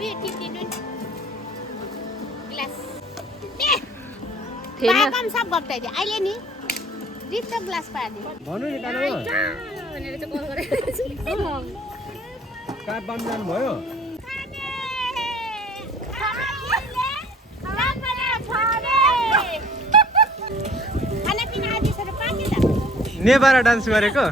उयो टिप्नु ग्लास बाकम सब गप्टाइदियो अहिले नि रित्तो ग्लास पार्दियो भन्नु नि कानो भनेर चाहिँ कल गरेको काठ बाँड्नु जानुभयो खानापिना आदिसहरू पार्ने त नेबारा डान्स गरेको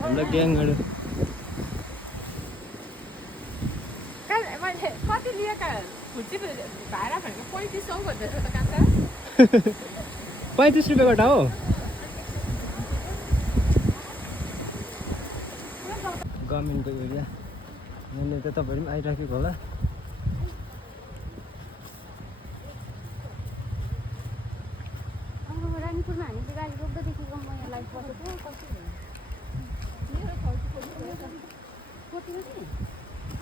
हाम्रो ग्याङहरू कति लिएका खुर्ची भाडा भनेको 3500 भन्दैछ त कान्छा 35 रुपियाँ गोटा हो गभर्मेन्टको एरिया यहाँनिर त तपाईँहरू पनि आइराखेको होला रानीपुरमा हामी चाहिँ गाडी रोक्दादेखिको म यहाँ लाइफ बसेको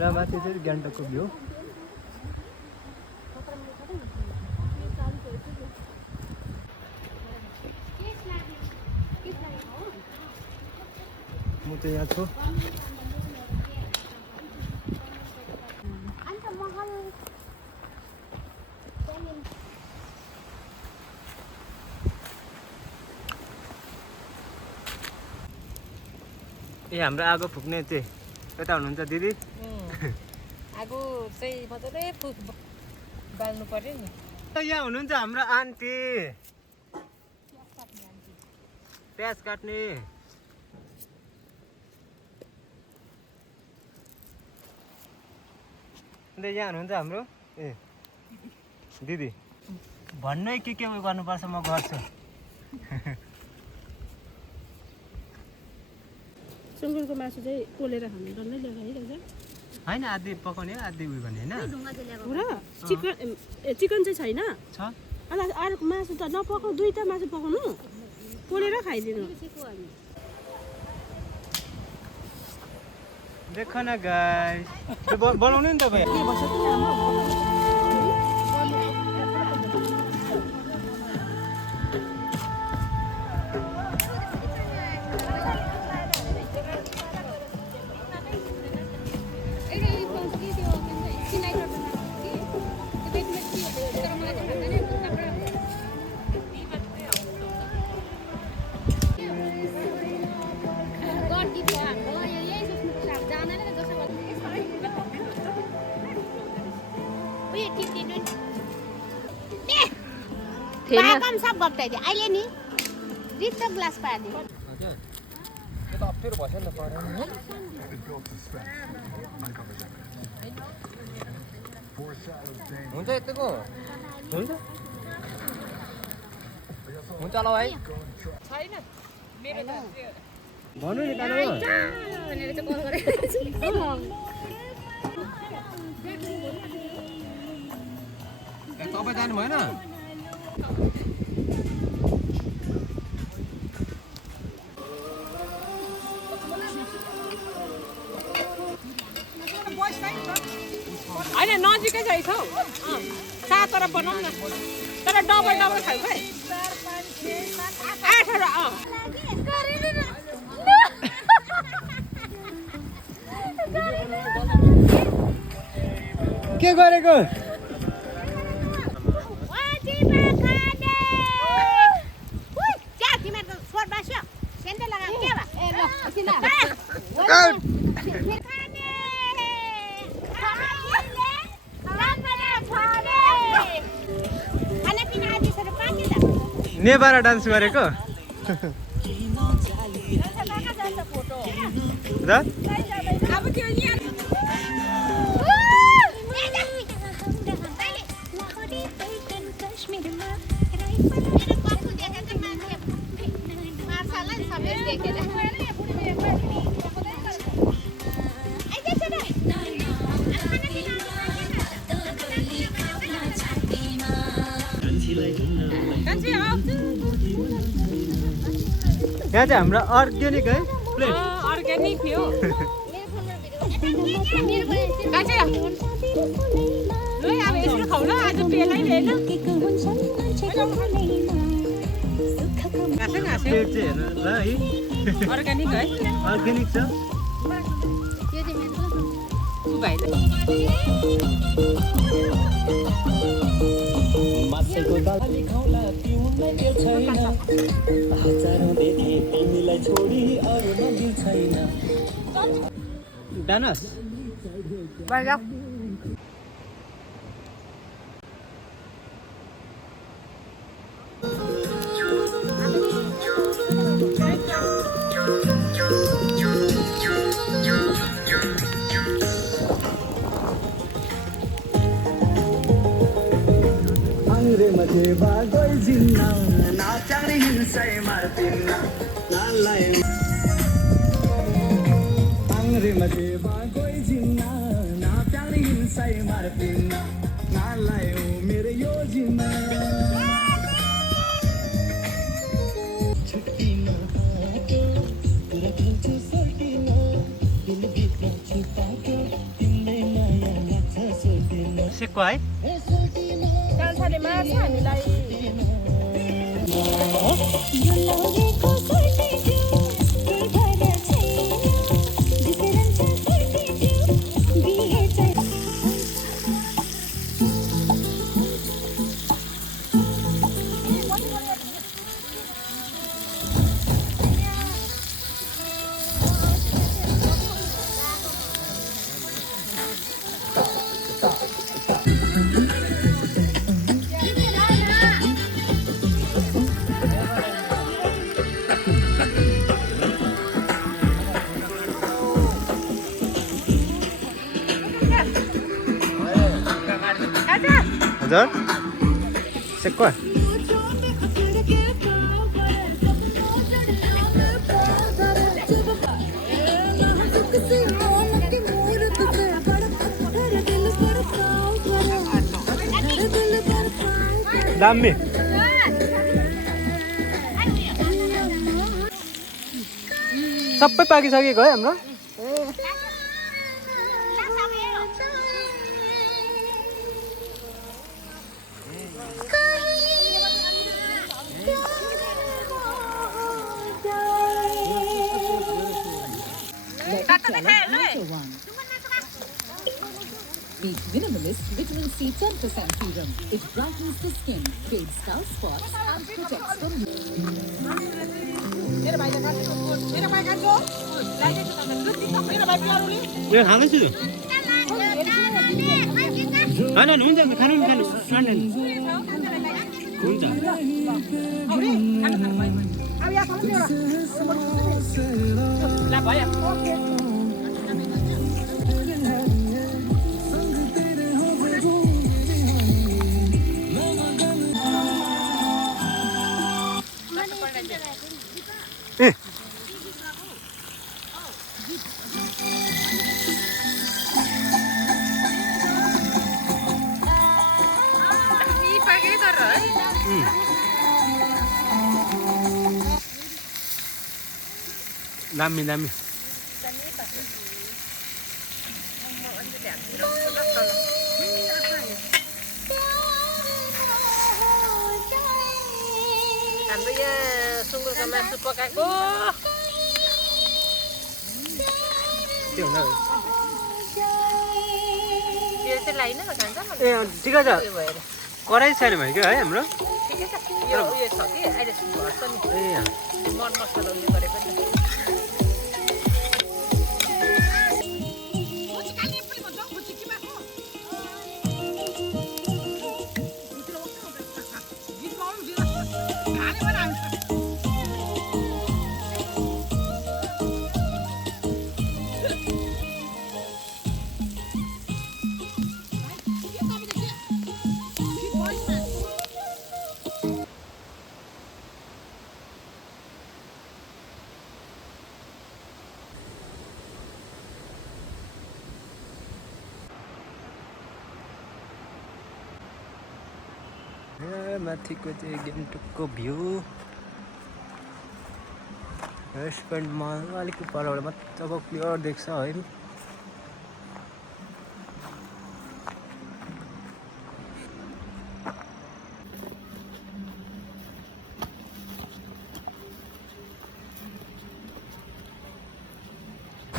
र माथि चाहिँ गान्तोकको भ्यू म चाहिँ यहाँ छु ए हाम्रो आगो फुक्ने चाहिँ कता हुनुहुन्छ दिदी आगो चाहिँ मजाले बाल्नु पर्यो नि यहाँ हुनुहुन्छ हाम्रो आन्टी प्याज काट्ने अन्त यहाँ हुनुहुन्छ हाम्रो ए दिदी भन्नै के उयो गर्नुपर्छ म गर्छु सुँगुरको मासु चाहिँ पोलेर खानु डल्लै ल्याएको है दाजु होइन आधी पकाउने आधी उयो गर्ने होइन र चिकन चाहिँ छैन छ अन्त अर्को मासु त नपकाउ दुईटा मासु पकाउनु पोलेर खाइदिनु देख न गाइस बनाउनु नि तपाईँ बाकम सब गप्टाइदियो अहिले नि रित्तो ग्लास पार्दियो त अप्ठ्यारो भएछ नि त परेन हुन्छ यतिको हुन्छ हुन्छ ल है छैन मेरो त भन्नु नि कानो भनेर चाहिँ कल गरेको तपाईँ जानु भएन होइन नजिकै छ हौ सातवटा बनाऊ न तर डबल खाऊ है 8 वटा के गरेको नेबारा डान्स गरेको यहाँ चाहिँ हाम्रो अर्ग्यानिक है प्लेट अर्ग्यानिक थियो ल अब यसो खाऊ ल आज पेलै लिएन घाँसै घाँसै प्लेट चाहिँ हेर्नु ल है अर्ग्यानिक है अर्ग्यानिक छ उ भाइले माछेको दाली खाउला पिउनै त्यो छैन हजारौं देखे तिमीलाई छोडी अरू नदी छैन डानस मध्ये बागोइ जिन्ना नाचारी हिंसाय मार्तिन्ना नालाई आंगरे मध्ये बागोइ जिन्ना नाचारी हिंसाय मार्तिन्ना नालाई मेरो यो जिन्ना छुट्टी नपाके पुरा खेल्छु सर्टिना दिल भित्र छुपाके तिमीले माया लाग्छ सोधिन सेको है कान्छाले मार्छ हामीलाई यो लगेको सर्टिन्यू के भएर छैन बिसरन्छ सर्टिन्यू बिहे चाहिँ हजुर सेको दामी सबै पाकिसकेको है हाम्रो Meet Minimalist Vitamin C 10% serum. It brightens the skin, fades dull spots, and protects from मेरो भाइले काट्छु मेरो भाइ काट्छु लाइदिन्छु तपाईँ मेरो भाइ प्यारोले यो खाँदैछु होइन हुन्छ खानु हुन्छ अब यहाँ खानु एउटा ल भयो दामी दामी हाम्रो यहाँ सुँगुरको मासु पकाएको के हुँदा त्यो चाहिँ लाइन खान्छ ए ठिक छ कराई छैन भयो क्या है हाम्रो ठिकै छ यो उयो छ कि अहिले घट्छ नि ए मर मसला उयो गरे पनि माथिको चाहिँ गान्तोकको भ्यू रेस्टुरेन्टमा अलिक परबाट मजाको क्लियर देख्छ है।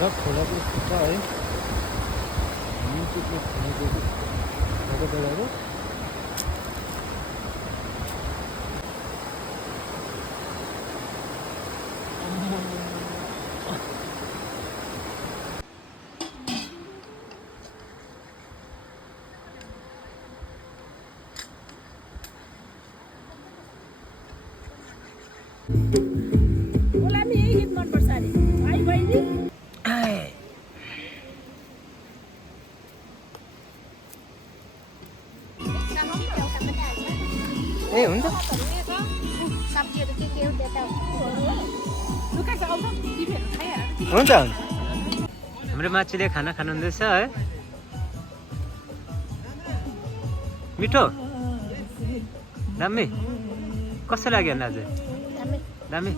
र खोला पनि छ है, म्युजिकले खोलेको बेलाको मलाई पनि यही गीत मनपर्छ अरे भाइ बहिनी। ए हुन्छ सब्जीहरू के हो त्यो त लुका छ आउँछ टिभीहरू खाइहाल्छ। हुन्छ हाम्रो माछीले खाना खानुहुँदैछ है। मिठो दामी कस्तो लाग्यो आज? दामी